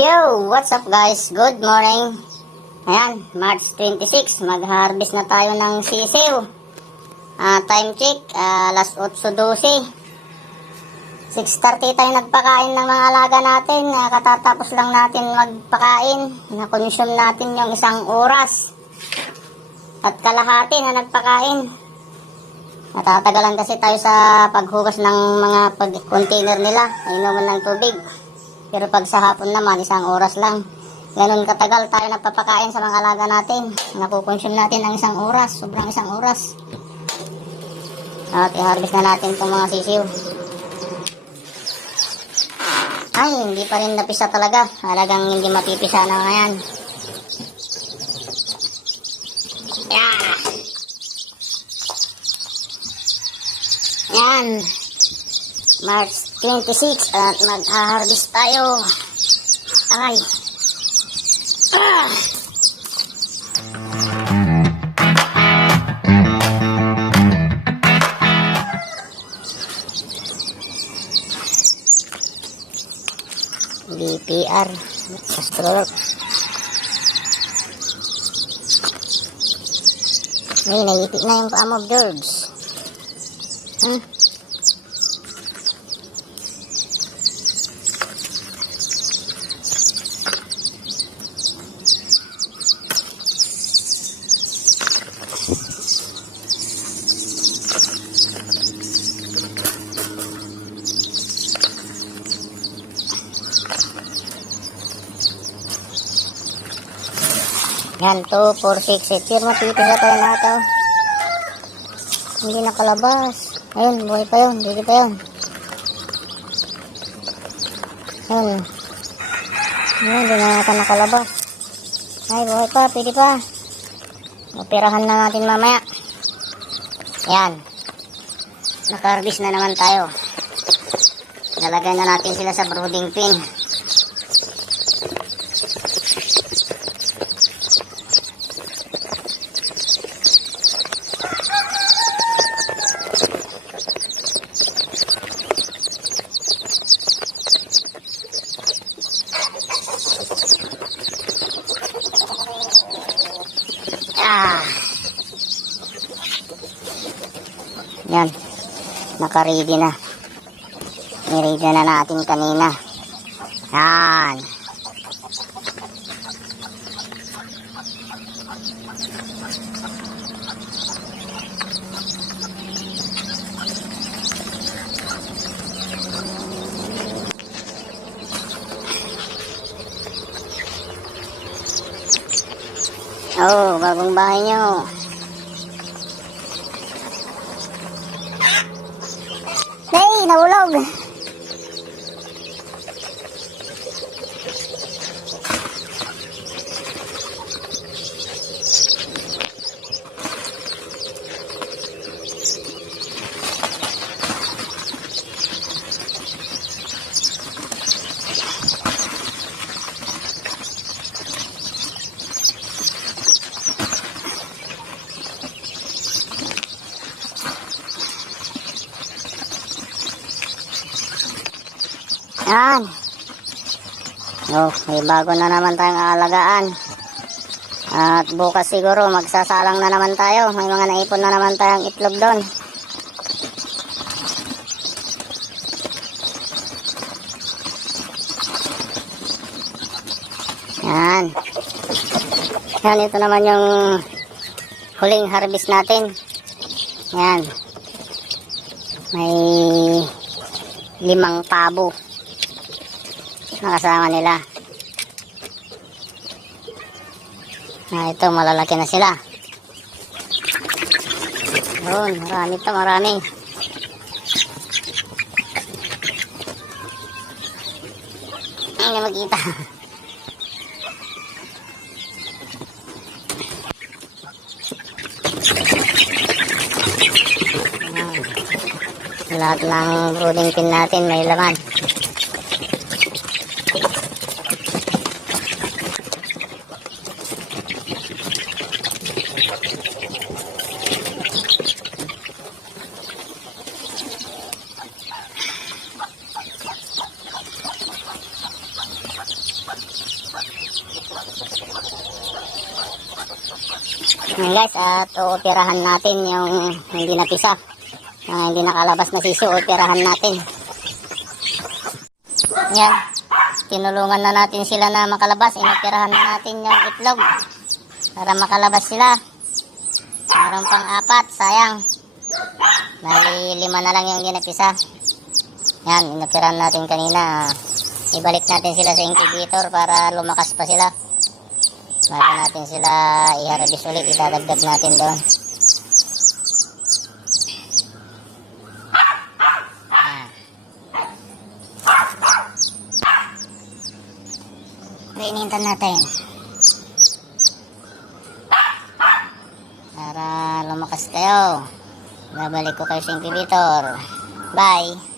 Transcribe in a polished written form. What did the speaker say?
Yo! What's up guys? Good morning! Ayan, March 26, mag-harvest na tayo ng sisiw. Time check, alas 8:12. 6:30 tayo nagpakain ng mga alaga natin. Katatapos lang natin magpakain. Na-consume natin yung 1 oras at kalahati na nagpakain. Natatagalan kasi tayo sa paghugas ng mga container nila. Inuman ng tubig. Pero pag sa hapon naman, 1 oras lang. Ganun katagal tayo nagpapakain sa mga alaga natin. Nakukonsume natin ang 1 oras. Sobrang 1 oras. At i-harvest na natin itong mga sisiw. Ay, hindi pa rin napisa talaga. Halagang hindi mapipisa na ngayon. Yeah. Yan. March 26 at mag-harvest tayo. Ay. BPR Astrolog. May naipit na yung paa mo, George. Yan, 2, 4, 6, 8. Pero mapipisa tayo na ito. Hindi nakalabas. Ayun, buhay pa yun. Hindi pa yun. Ayun. Ayun, hindi na ito nakalabas. Ay, buhay pa. Pwede pa. Operahan na natin mamaya. Yan. Naka-harvest na naman tayo. Nalagay na natin sila sa brooding pen. Yan, naka-ready na. Ni-ready na natin kanina. Yan. Oh, bagong bahay nyo. Hey, nahulog. Yan. Oh, may bago na naman tayong aalagaan. At bukas siguro magsasalang na naman tayo. May mga naipon na naman tayong itlog doon. Yan. Yan, ito naman yung huling harvest natin. Yan. May 5 pabo. Nakasama nila. Ito, malalaki na sila. Yun, marami ito, marami. Hindi makita. Lahat ng brooding pin natin may laman. Yan guys, at uoperahan natin yung hindi napisa. Hindi nakalabas na sisi, uoperahan natin. Yan. Tinulungan na natin sila na makalabas. Inoperahan na natin yung itlog para makalabas sila. Meron pang 4, sayang. Bali 5 na lang yung ginapisa. Yan, inoperahan natin kanina. Ibalik natin sila sa incubator para lumakas pa sila. Bago natin sila i-harvest ulit, idadagdag natin doon. Iniintan natin para lumakas kayo. Babalik ko kayo sa incubator. Bye.